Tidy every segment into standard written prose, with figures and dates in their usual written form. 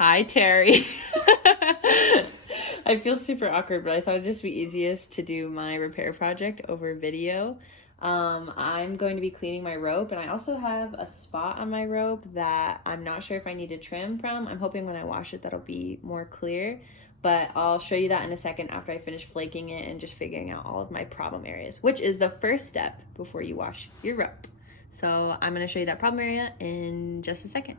Hi, Terry. I feel super awkward, but I thought it'd just be easiest to do my repair project over video. I'm going to be cleaning my rope, and I also have a spot on my rope that I'm not sure if I need to trim from. I'm hoping when I wash it that'll be more clear, but I'll show you that in a second after I finish flaking it and just figuring out all of my problem areas, which is the first step before you wash your rope. So I'm going to show you that problem area in just a second.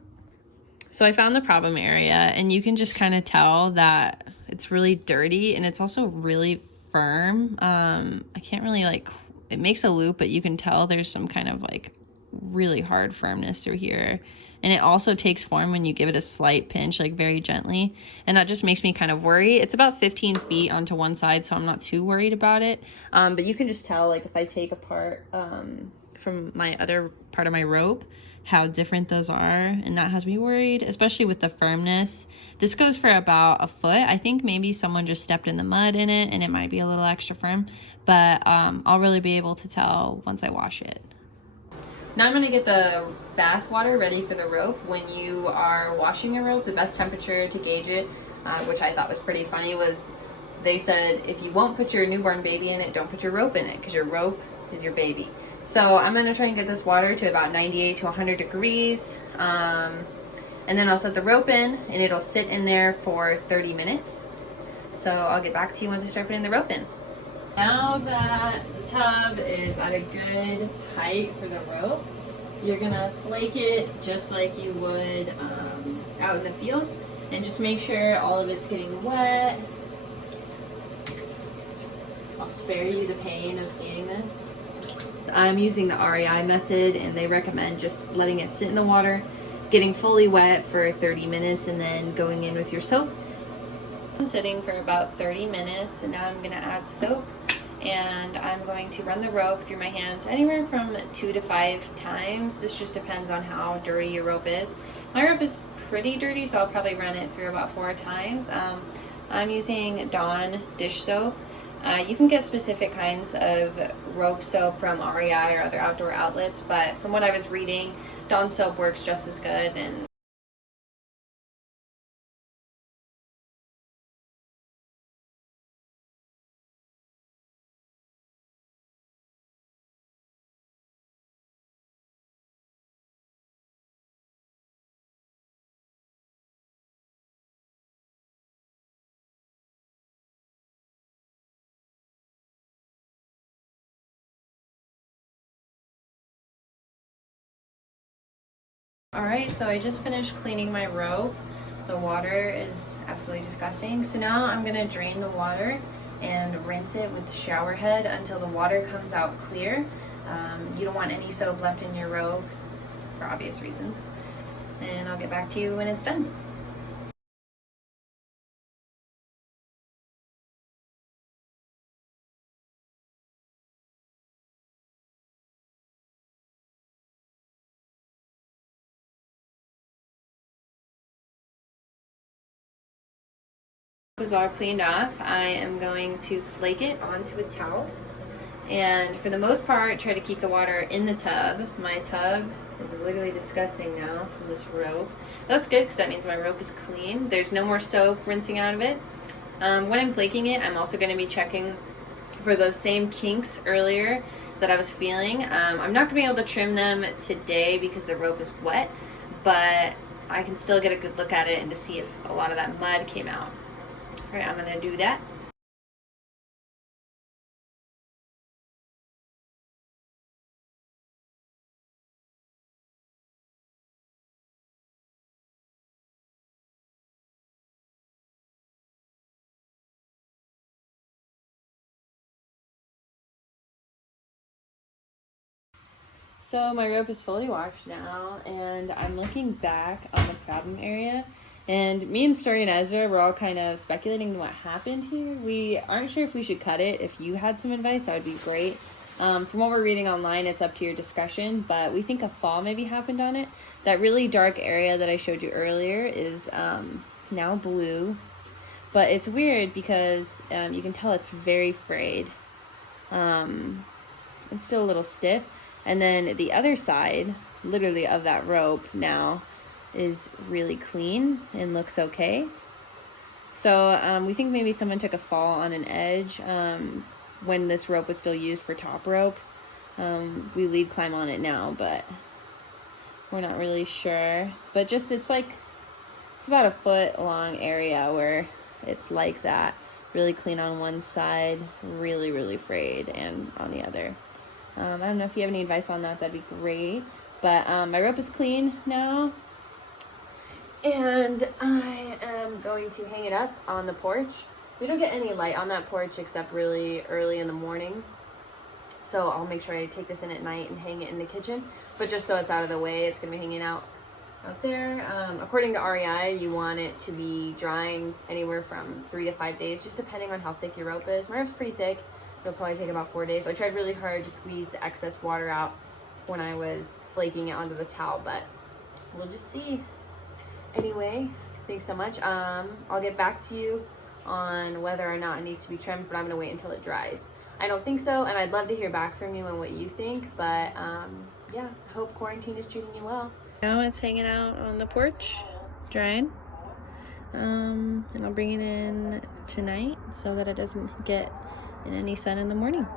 So I found the problem area, and you can just kind of tell that it's really dirty, and it's also really firm. I can't really it makes a loop, but you can tell there's some kind of really hard firmness through here. And it also takes form when you give it a slight pinch, very gently. And that just makes me kind of worry. It's about 15 feet onto one side, so I'm not too worried about it. But you can just tell, if I take apart from my other part of my rope, how different those are, and that has me worried, especially with the firmness. This goes for about a foot. I think maybe someone just stepped in the mud in it and it might be a little extra firm, but I'll really be able to tell once I wash it. Now I'm going to get the bath water ready for the rope. When you are washing a rope, the best temperature to gauge it, which I thought was pretty funny, was they said if you won't put your newborn baby in it, don't put your rope in it, because your rope is your baby. So I'm going to try and get this water to about 98 to 100 degrees. And then I'll set the rope in, and it'll sit in there for 30 minutes. So I'll get back to you once I start putting the rope in. Now that the tub is at a good height for the rope, you're going to flake it just like you would out in the field. And just make sure all of it's getting wet. I'll spare you the pain of seeing this. I'm using the REI method, and they recommend just letting it sit in the water, getting fully wet for 30 minutes, and then going in with your soap. I'm sitting for about 30 minutes, and now I'm going to add soap, and I'm going to run the rope through my hands anywhere from 2 to 5 times. This just depends on how dirty your rope is. My rope is pretty dirty, so I'll probably run it through about 4 times. I'm using Dawn dish soap. You can get specific kinds of rope soap from REI or other outdoor outlets, but from what I was reading, Dawn soap works just as good. And alright, so I just finished cleaning my rope. The water is absolutely disgusting. So now I'm going to drain the water and rinse it with the shower head until the water comes out clear. You don't want any soap left in your rope for obvious reasons. And I'll get back to you when it's done. Was all cleaned off. I am going to flake it onto a towel, and for the most part try to keep the water in the tub. My tub is literally disgusting now from this rope. That's good because that means my rope is clean. There's no more soap rinsing out of it. When I'm flaking it, I'm also going to be checking for those same kinks earlier that I was feeling. I'm not going to be able to trim them today because the rope is wet, but I can still get a good look at it and to see if a lot of that mud came out. Alright, I'm going to do that. So my rope is fully washed now, and I'm looking back on the problem area. And me and Story and Ezra were all kind of speculating what happened here. We aren't sure if we should cut it. If you had some advice, that would be great. From what we're reading online, it's up to your discretion, but we think a fall maybe happened on it. That really dark area that I showed you earlier is now blue, but it's weird because you can tell it's very frayed. It's still a little stiff. And then the other side, literally of that rope now, is really clean and looks okay. So we think maybe someone took a fall on an edge when this rope was still used for top rope. We lead climb on it now, but we're not really sure. But just it's about a foot long area where it's like that. Really clean on one side, really, really frayed and on the other. I don't know if you have any advice on that, that'd be great. But my rope is clean now. And I am going to hang it up on the porch. We don't get any light on that porch except really early in the morning. So I'll make sure I take this in at night and hang it in the kitchen. But just so it's out of the way, it's going to be hanging out there. According to REI, you want it to be drying anywhere from 3 to 5 days, just depending on how thick your rope is. My rope's pretty thick. It'll probably take about 4 days. I tried really hard to squeeze the excess water out when I was flaking it onto the towel, but we'll just see. Anyway, thanks so much. I'll get back to you on whether or not it needs to be trimmed, but I'm going to wait until it dries. I don't think so, and I'd love to hear back from you on what you think, but yeah, I hope quarantine is treating you well. Now it's hanging out on the porch, drying, and I'll bring it in tonight so that it doesn't get in any sun in the morning.